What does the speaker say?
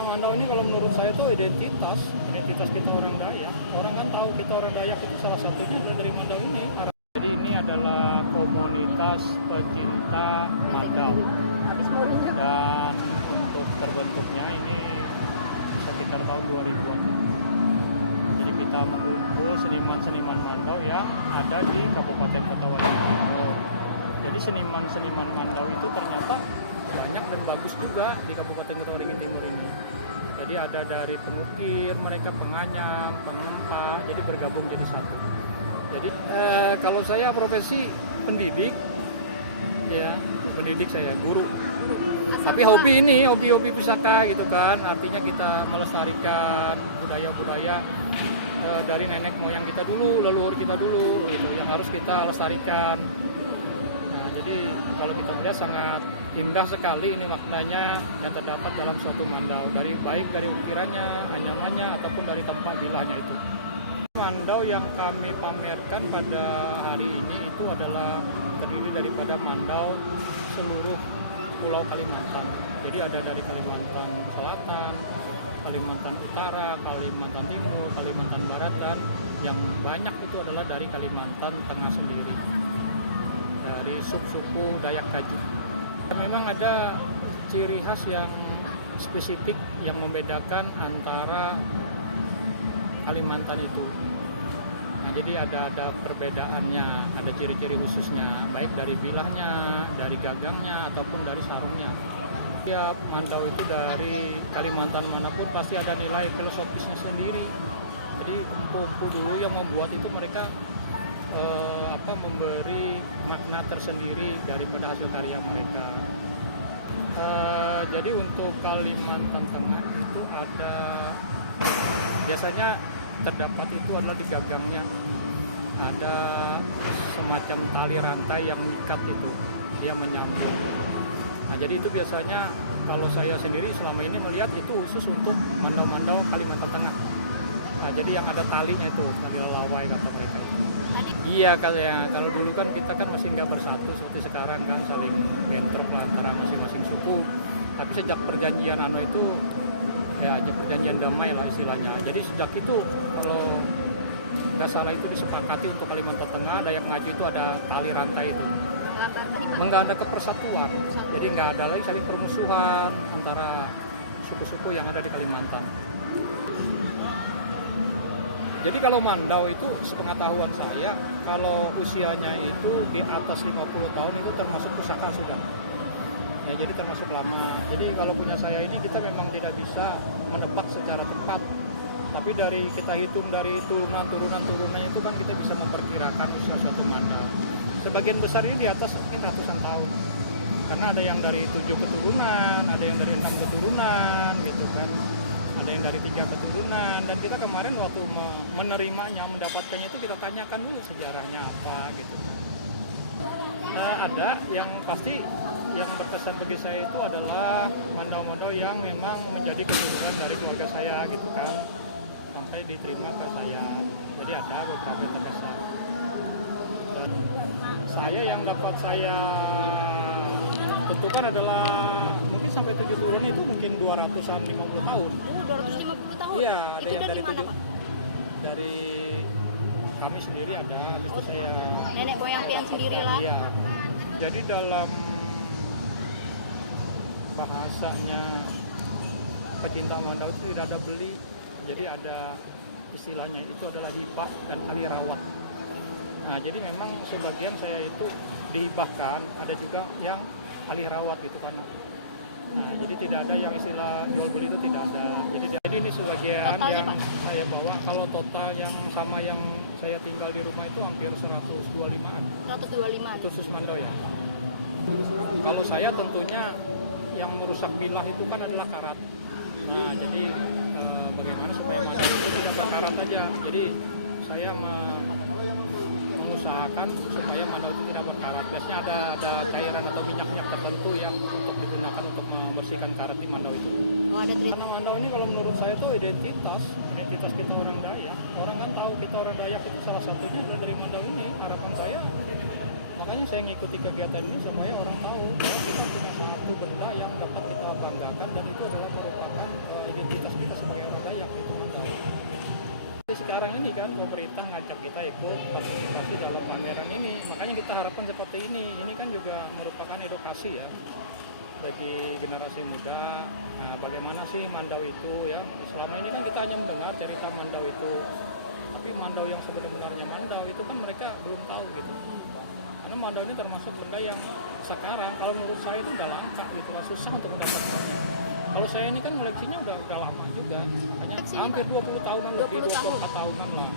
Tanah Mandau ini kalau menurut saya itu identitas kita orang Dayak. Orang kan tahu kita orang Dayak itu salah satunya adalah dari Mandau ini. Jadi ini adalah komunitas pecinta Mandau. Dan untuk terbentuknya ini sekitar tahun 2000-an. Jadi kita mengumpul seniman-seniman Mandau yang ada di Kabupaten Kota Waringin Timur. Jadi seniman-seniman Mandau itu ternyata banyak dan bagus juga di Kabupaten Kota Waringin Timur ini. Jadi ada dari pengukir, mereka penganyam, pengempa, jadi bergabung jadi satu. Jadi kalau saya profesi pendidik, ya pendidik saya guru. Tapi hobi pusaka gitu kan, artinya kita melestarikan budaya-budaya dari nenek moyang kita dulu, leluhur kita dulu, gitu, yang harus kita lestarikan. Nah, jadi kalau kita melihat sangat indah sekali ini maknanya yang terdapat dalam suatu Mandau, baik dari ukirannya, anyamannya, ataupun dari tempat bilahnya itu. Mandau yang kami pamerkan pada hari ini itu adalah terdiri daripada Mandau seluruh Pulau Kalimantan. Jadi ada dari Kalimantan Selatan, Kalimantan Utara, Kalimantan Timur, Kalimantan Barat, dan yang banyak itu adalah dari Kalimantan Tengah sendiri, dari suku Dayak Kaji. Memang ada ciri khas yang spesifik yang membedakan antara Kalimantan itu. Nah, jadi ada perbedaannya, ada ciri-ciri khususnya, baik dari bilahnya, dari gagangnya, ataupun dari sarungnya. Tiap Mandau itu dari Kalimantan manapun pasti ada nilai filosofisnya sendiri. Jadi empu dulu yang membuat itu mereka memberi makna tersendiri daripada hasil karya mereka. Jadi untuk Kalimantan Tengah itu ada biasanya terdapat itu adalah di gagangnya ada semacam tali rantai yang mengikat itu, dia menyambung. Nah, jadi itu biasanya kalau saya sendiri selama ini melihat itu khusus untuk Mandau-Mandau Kalimantan Tengah. Nah, jadi yang ada talinya itu, tali lelawai kata mereka itu. Iya, kalau dulu kan kita kan masih nggak bersatu seperti sekarang kan, saling bentrok lah antara masing-masing suku. Tapi sejak perjanjian itu ya perjanjian damai lah istilahnya. Jadi sejak itu kalau nggak salah itu disepakati untuk Kalimantan Tengah, Dayak Ngaju itu ada tali rantai itu. Menggambarkan kepersatuan. Jadi nggak ada lagi saling permusuhan antara suku-suku yang ada di Kalimantan. Jadi kalau Mandau itu sepengetahuan saya, kalau usianya itu di atas 50 tahun itu termasuk pusaka sudah. Ya, jadi termasuk lama. Jadi kalau punya saya ini kita memang tidak bisa menebak secara tepat. Tapi dari kita hitung dari turunan itu kan kita bisa memperkirakan usia suatu Mandau. Sebagian besar ini di atas mungkin ratusan tahun. Karena ada yang dari 7 keturunan, ada yang dari 6 keturunan gitu kan. Ada yang dari 3 keturunan, dan kita kemarin waktu menerimanya, mendapatkannya itu kita tanyakan dulu sejarahnya apa gitu kan. Ada yang pasti yang berkesan bagi saya itu adalah Mandau-Mandau yang memang menjadi keturunan dari keluarga saya gitu kan, sampai diterima ke saya. Jadi ada beberapa yang terkesan. Dan saya yang dapat saya tentukan adalah mungkin sampai 7 turunan itu mungkin 250 tahun. 250 tahun? Iya, ada itu yang dari mana, Pak? Dari kami sendiri ada, habis itu saya nenek moyang pian sendiri lah. Iya. Jadi dalam bahasanya pecinta Mandau itu tidak ada beli. Jadi ada istilahnya itu adalah hibah dan alih rawat. Nah, jadi memang sebagian saya itu dihibahkan, ada juga yang alih rawat gitu kan. Nah, jadi tidak ada yang istilah jual beli itu tidak ada. Jadi ini sebagian totalnya, yang Pak, saya bawa. Kalau total yang sama yang saya tinggal di rumah itu hampir 125-an. 125-an. Khusus Mandau ya. Kalau saya tentunya yang merusak bilah itu kan adalah karat. Nah, jadi bagaimana supaya Mandau itu tidak berkarat saja. Jadi saya mengusahakan supaya Mandau itu tidak berkarat. Biasanya ada cairan atau minyak-minyak tertentu yang untuk digunakan untuk membersihkan karat di Mandau itu. Karena Mandau ini kalau menurut saya itu identitas kita orang Dayak. Orang kan tahu kita orang Dayak itu salah satunya adalah dari Mandau ini. Harapan saya, makanya saya mengikuti kegiatan ini supaya orang tahu bahwa kita punya satu benda yang dapat kita banggakan, dan itu adalah merupakan sekarang ini kan pemerintah ngajak kita ikut partisipasi dalam pameran ini. Makanya kita harapkan seperti ini. Ini kan juga merupakan edukasi ya bagi generasi muda. Nah, bagaimana sih Mandau itu ya? Selama ini kan kita hanya mendengar cerita Mandau itu. Tapi Mandau yang sebenarnya Mandau itu kan mereka belum tahu gitu. Karena Mandau ini termasuk benda yang sekarang kalau menurut saya itu udah langka gitu kan, susah untuk mendapatkannya. Kalau saya ini kan koleksinya udah lama juga, makanya Koleksi hampir 20 tahunan lebih, 20 tahun. 24 tahunan lah.